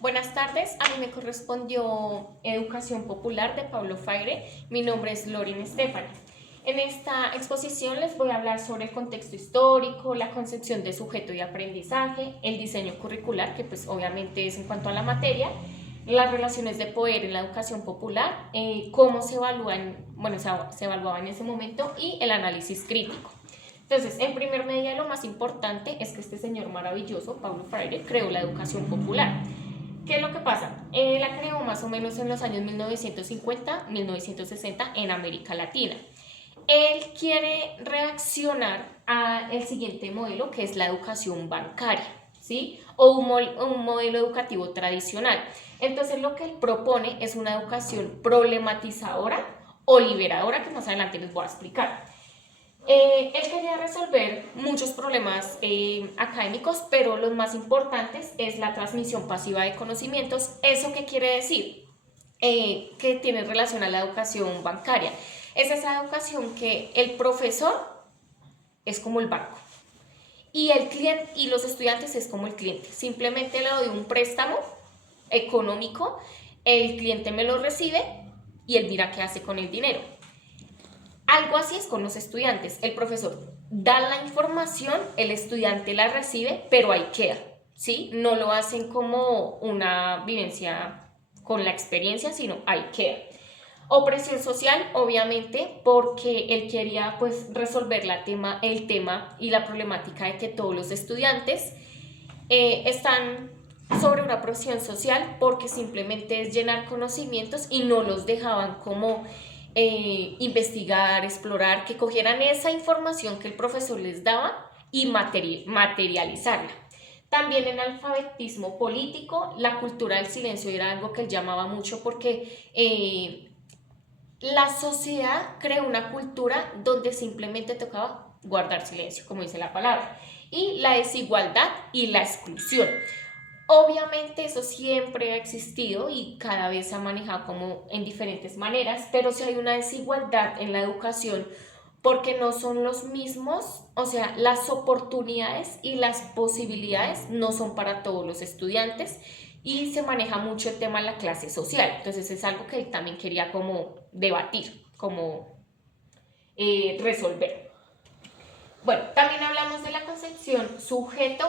Buenas tardes, a mí me correspondió Educación Popular de Paulo Freire. Mi nombre es Lorin Estefani. En esta exposición les voy a hablar sobre el contexto histórico, la concepción de sujeto y aprendizaje, el diseño curricular, que pues obviamente es en cuanto a la materia, las relaciones de poder en la educación popular, cómo se evalúan, bueno, se evaluaba en ese momento y el análisis crítico. Entonces, en primer medida, lo más importante es que este señor maravilloso, Paulo Freire, creó la educación popular. ¿Qué es lo que pasa? La creó más o menos en los años 1950-1960 en América Latina. Él quiere reaccionar al siguiente modelo, que es la educación bancaria, ¿sí? O un modelo educativo tradicional. Entonces, lo que él propone es una educación problematizadora o liberadora, que más adelante les voy a explicar. Él quería resolver muchos problemas académicos, pero los más importantes es la transmisión pasiva de conocimientos. ¿Eso qué quiere decir? Que tiene relación a la educación bancaria. Es esa educación que el profesor es como el banco y el cliente y los estudiantes es como el cliente. Simplemente le doy un préstamo económico, el cliente me lo recibe y él dirá qué hace con el dinero. Algo así es con los estudiantes. El profesor da la información, el estudiante la recibe, pero ahí queda, ¿sí? No lo hacen como una vivencia con la experiencia, sino ahí queda. Opresión social, obviamente, porque él quería pues resolver el tema y la problemática de que todos los estudiantes están sobre una presión social porque simplemente es llenar conocimientos y no los dejaban como investigar, explorar, que cogieran esa información que el profesor les daba y materializarla. También en alfabetismo político, la cultura del silencio era algo que él llamaba mucho porque la sociedad creó una cultura donde simplemente tocaba guardar silencio, como dice la palabra, y la desigualdad y la exclusión. Obviamente eso siempre ha existido y cada vez se ha manejado como en diferentes maneras, pero si hay una desigualdad en la educación porque no son los mismos, o sea, las oportunidades y las posibilidades no son para todos los estudiantes y se maneja mucho el tema de la clase social. Entonces es algo que él también quería como debatir, como resolver. Bueno, también hablamos de la concepción de sujeto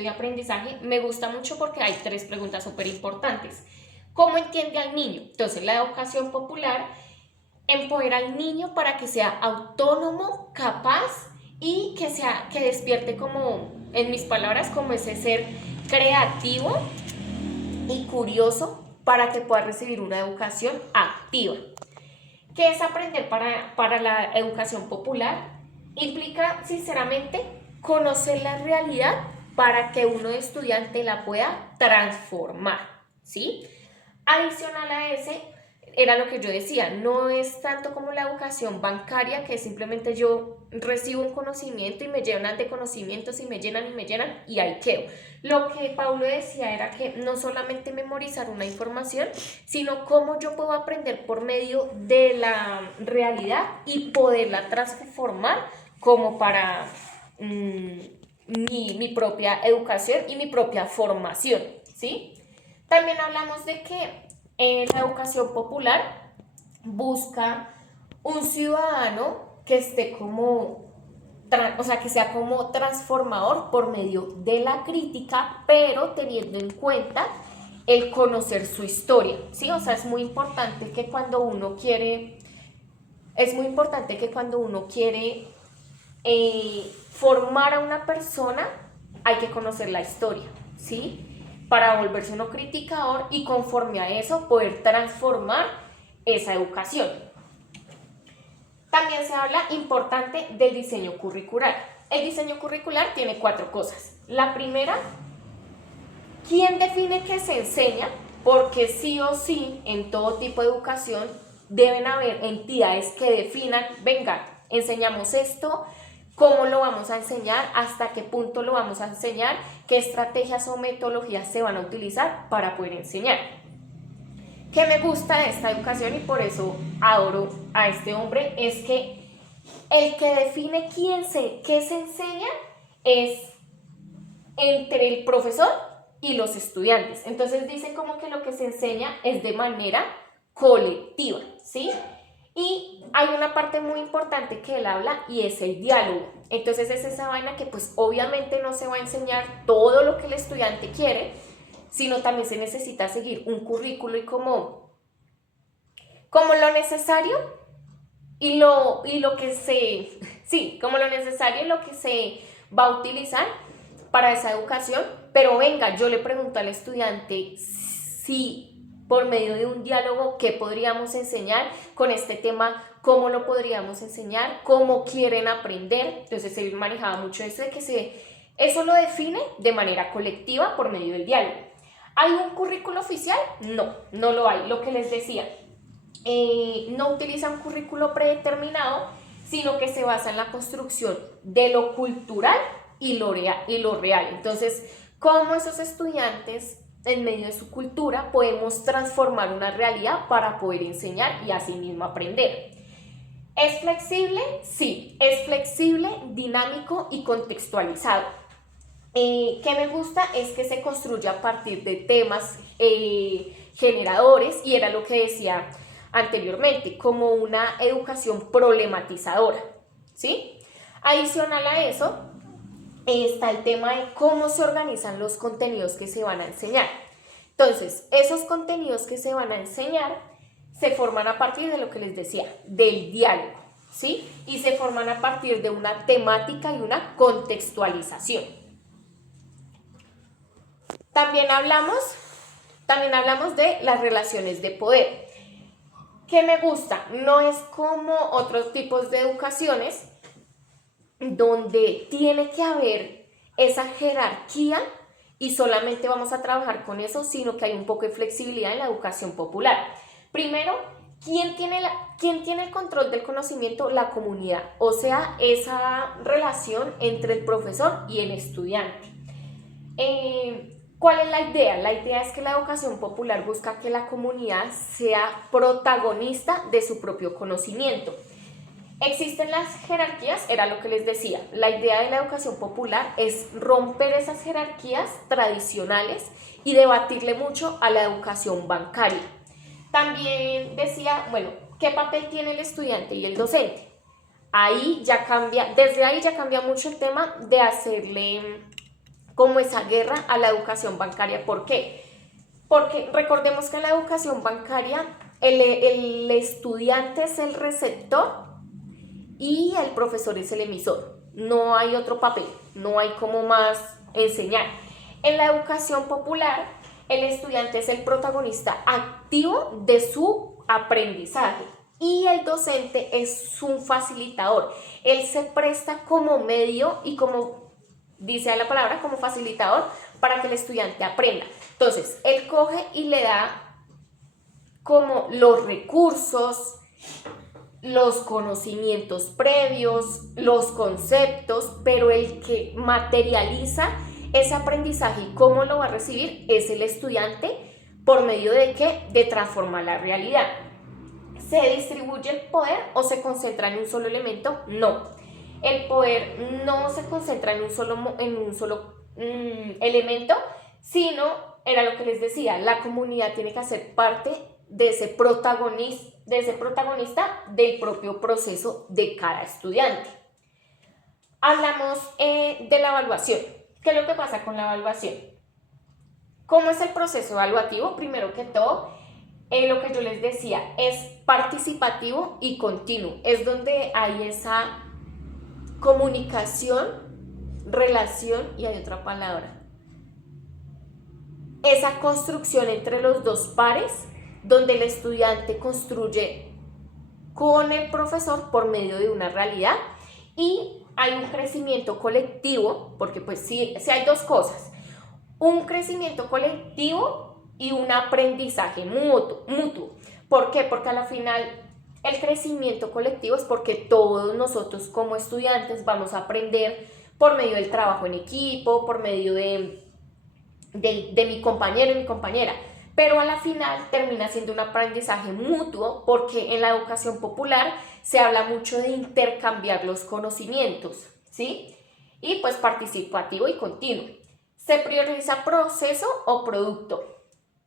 y aprendizaje. Me gusta mucho porque hay tres preguntas súper importantes. ¿Cómo entiende al niño? Entonces, la educación popular empodera al niño para que sea autónomo, capaz y que despierte como, en mis palabras, como ese ser creativo y curioso para que pueda recibir una educación activa. ¿Qué es aprender para la educación popular? Implica, sinceramente, conocer la realidad para que uno de estudiante la pueda transformar, ¿sí? Adicional a ese, era lo que yo decía, no es tanto como la educación bancaria, que simplemente yo recibo un conocimiento y me llenan de conocimientos y me llenan y ahí quedo. Lo que Paulo decía era que no solamente memorizar una información, sino cómo yo puedo aprender por medio de la realidad y poderla transformar como para mi propia educación y mi propia formación, ¿sí? También hablamos de que la educación popular busca un ciudadano que esté como, o sea, que sea como transformador por medio de la crítica, pero teniendo en cuenta el conocer su historia, ¿sí? O sea, es muy importante que cuando uno quiere formar a una persona, hay que conocer la historia, ¿sí? Para volverse uno criticador y conforme a eso poder transformar esa educación. También se habla importante del diseño curricular. El diseño curricular tiene cuatro cosas. La primera, ¿quién define qué se enseña? Porque sí o sí, en todo tipo de educación, deben haber entidades que definan, venga, enseñamos esto, cómo lo vamos a enseñar, hasta qué punto lo vamos a enseñar, qué estrategias o metodologías se van a utilizar para poder enseñar. ¿Qué me gusta de esta educación y por eso adoro a este hombre? Es que el que define qué se enseña es entre el profesor y los estudiantes. Entonces dice como que lo que se enseña es de manera colectiva, ¿sí? Y hay una parte muy importante que él habla y es el diálogo. Entonces es esa vaina que pues obviamente no se va a enseñar todo lo que el estudiante quiere, sino también se necesita seguir un currículo y como lo necesario y lo que se, sí, como lo necesario y lo que se va a utilizar para esa educación. Pero venga, yo le pregunto al estudiante si por medio de un diálogo qué podríamos enseñar con este tema, cómo lo podríamos enseñar, cómo quieren aprender. Entonces él manejaba mucho eso de que eso lo define de manera colectiva por medio del diálogo. ¿Hay un currículo oficial? No, no lo hay. Lo que les decía, no utiliza un currículo predeterminado, sino que se basa en la construcción de lo cultural y lo real. Entonces, cómo esos estudiantes, en medio de su cultura, podemos transformar una realidad para poder enseñar y así mismo aprender. ¿Es flexible? Sí, es flexible, dinámico y contextualizado. Que me gusta es que se construye a partir de temas generadores, y era lo que decía anteriormente, como una educación problematizadora, ¿sí? Adicional a eso, está el tema de cómo se organizan los contenidos que se van a enseñar. Entonces, esos contenidos que se van a enseñar se forman a partir de lo que les decía, del diálogo, ¿sí? Y se forman a partir de una temática y una contextualización. También hablamos de las relaciones de poder. ¿Qué me gusta? No es como otros tipos de educaciones donde tiene que haber esa jerarquía y solamente vamos a trabajar con eso, sino que hay un poco de flexibilidad en la educación popular. Primero, ¿quién tiene el control del conocimiento? La comunidad, o sea, esa relación entre el profesor y el estudiante. ¿Cuál es la idea? La idea es que la educación popular busca que la comunidad sea protagonista de su propio conocimiento. ¿Existen las jerarquías? Era lo que les decía. La idea de la educación popular es romper esas jerarquías tradicionales y debatirle mucho a la educación bancaria. También decía, bueno, ¿qué papel tiene el estudiante y el docente? Desde ahí ya cambia mucho el tema de hacerle como esa guerra a la educación bancaria. ¿Por qué? Porque recordemos que en la educación bancaria el estudiante es el receptor y el profesor es el emisor. No hay otro papel, no hay como más enseñar. En la educación popular, el estudiante es el protagonista activo de su aprendizaje y el docente es un facilitador. Él se presta como medio y como dice la palabra, como facilitador para que el estudiante aprenda. Entonces, él coge y le da como los recursos, los conocimientos previos, los conceptos, pero el que materializa ese aprendizaje y cómo lo va a recibir es el estudiante. ¿Por medio de qué? De transformar la realidad. ¿Se distribuye el poder o se concentra en un solo elemento? No. El poder no se concentra en un solo elemento, sino, era lo que les decía, la comunidad tiene que hacer parte de ese protagonista del propio proceso de cada estudiante. Hablamos de la evaluación. ¿Qué es lo que pasa con la evaluación? ¿Cómo es el proceso evaluativo? Primero que todo, lo que yo les decía, es participativo y continuo. Es donde hay esa comunicación, relación, y hay otra palabra, esa construcción entre los dos pares, donde el estudiante construye con el profesor por medio de una realidad y hay un crecimiento colectivo, porque pues sí hay dos cosas, un crecimiento colectivo y un aprendizaje mutuo. ¿Por qué? Porque a la final el crecimiento colectivo es porque todos nosotros como estudiantes vamos a aprender por medio del trabajo en equipo, por medio de mi compañero y mi compañera, pero a la final termina siendo un aprendizaje mutuo porque en la educación popular se habla mucho de intercambiar los conocimientos, ¿sí? Y pues participativo y continuo. ¿Se prioriza proceso o producto?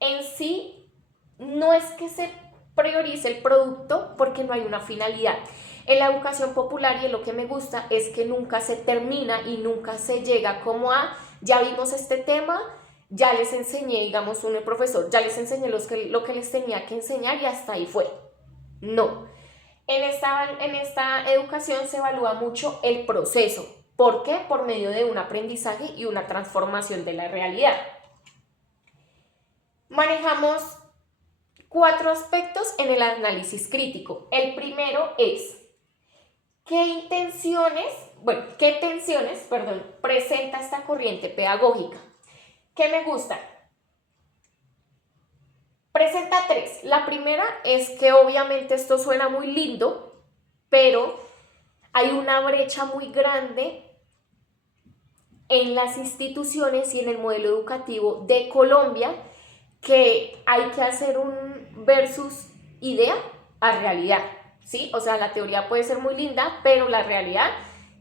En sí, no es que se priorice el producto porque no hay una finalidad. En la educación popular, y lo que me gusta es que nunca se termina y nunca se llega como a, ya vimos este tema, ya les enseñé, digamos, el profesor, ya les enseñé lo que les tenía que enseñar y hasta ahí fue. No. En esta educación se evalúa mucho el proceso. ¿Por qué? Por medio de un aprendizaje y una transformación de la realidad. Manejamos 4 aspectos en el análisis crítico. El primero es ¿qué tensiones presenta esta corriente pedagógica? ¿Qué me gusta? Presenta 3. La primera es que obviamente esto suena muy lindo, pero hay una brecha muy grande en las instituciones y en el modelo educativo de Colombia, que hay que hacer un versus idea a realidad, ¿sí? O sea, la teoría puede ser muy linda, pero la realidad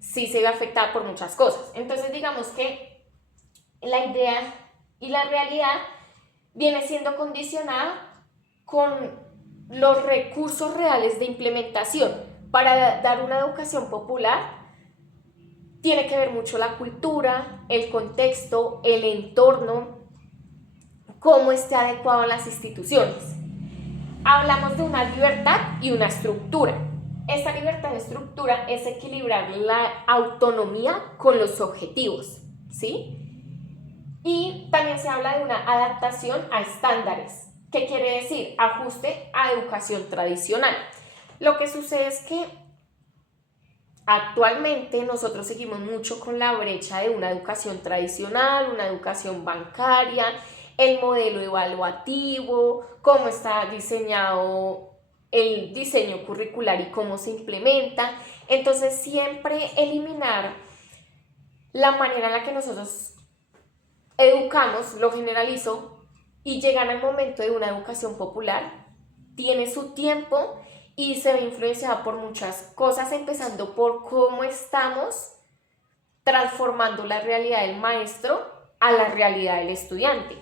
sí se ve afectada por muchas cosas. Entonces, digamos que la idea y la realidad viene siendo condicionada con los recursos reales de implementación. Para dar una educación popular tiene que ver mucho la cultura, el contexto, el entorno, cómo esté adecuado a las instituciones. Hablamos de una libertad y una estructura. Esta libertad de estructura es equilibrar la autonomía con los objetivos, ¿sí? Y también se habla de una adaptación a estándares, que quiere decir ajuste a educación tradicional. Lo que sucede es que actualmente nosotros seguimos mucho con la brecha de una educación tradicional, una educación bancaria, el modelo evaluativo, cómo está diseñado el diseño curricular y cómo se implementa. Entonces siempre eliminar la manera en la que nosotros educamos, lo generalizo, y llegar al momento de una educación popular, tiene su tiempo y se ve influenciada por muchas cosas, empezando por cómo estamos transformando la realidad del maestro a la realidad del estudiante.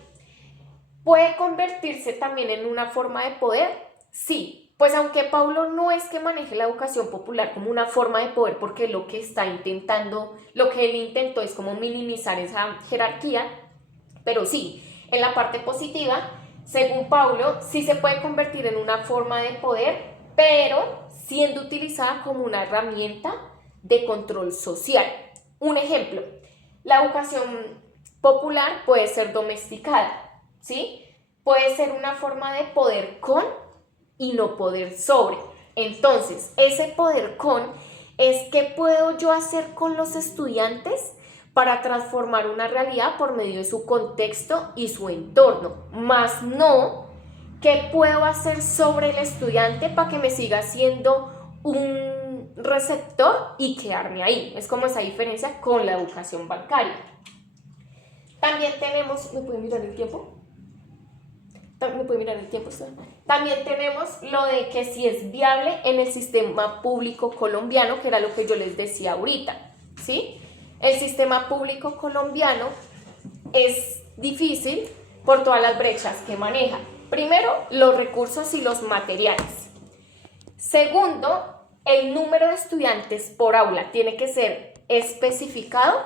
¿Puede convertirse también en una forma de poder? Sí, pues aunque Paulo no es que maneje la educación popular como una forma de poder, porque lo que él intentó es como minimizar esa jerarquía, pero sí, en la parte positiva, según Paulo, sí se puede convertir en una forma de poder, pero siendo utilizada como una herramienta de control social. Un ejemplo, la educación popular puede ser domesticada, ¿sí? Puede ser una forma de poder con y no poder sobre. Entonces, ese poder con es qué puedo yo hacer con los estudiantes para transformar una realidad por medio de su contexto y su entorno, más no qué puedo hacer sobre el estudiante para que me siga siendo un receptor y quedarme ahí. Es como esa diferencia con la educación bancaria. También tenemos, ¿me pueden mirar el tiempo? También tenemos lo de que si es viable en el sistema público colombiano, que era lo que yo les decía ahorita, ¿sí? El sistema público colombiano es difícil por todas las brechas que maneja. Primero, los recursos y los materiales. Segundo, el número de estudiantes por aula tiene que ser especificado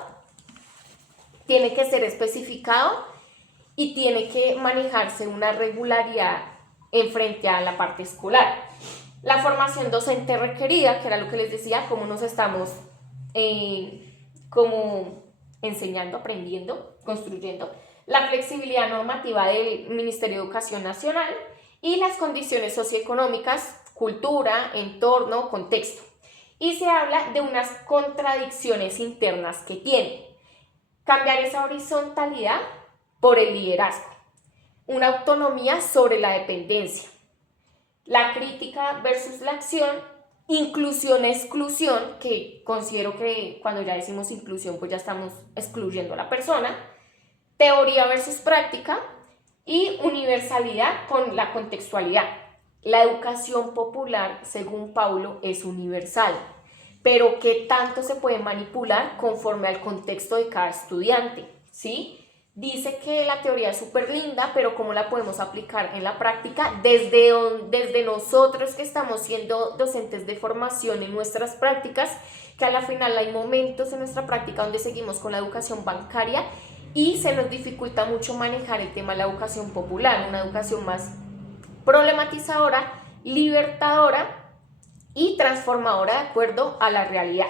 y tiene que manejarse una regularidad en frente a la parte escolar. La formación docente requerida, que era lo que les decía, cómo nos estamos como enseñando, aprendiendo, construyendo. La flexibilidad normativa del Ministerio de Educación Nacional y las condiciones socioeconómicas, cultura, entorno, contexto. Y se habla de unas contradicciones internas que tiene. Cambiar esa horizontalidad por el liderazgo, una autonomía sobre la dependencia, la crítica versus la acción, inclusión-exclusión, que considero que cuando ya decimos inclusión pues ya estamos excluyendo a la persona, teoría versus práctica y universalidad con la contextualidad. La educación popular, según Paulo, es universal, pero ¿qué tanto se puede manipular conforme al contexto de cada estudiante? ¿Sí? Dice que la teoría es súper linda, pero ¿cómo la podemos aplicar en la práctica? Desde nosotros que estamos siendo docentes de formación en nuestras prácticas, que a la final hay momentos en nuestra práctica donde seguimos con la educación bancaria y se nos dificulta mucho manejar el tema de la educación popular, una educación más problematizadora, libertadora y transformadora de acuerdo a la realidad.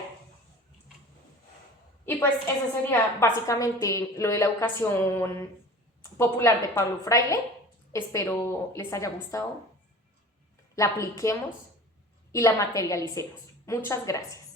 Y pues eso sería básicamente lo de la educación popular de Pablo Fraile. Espero les haya gustado, la apliquemos y la materialicemos. Muchas gracias.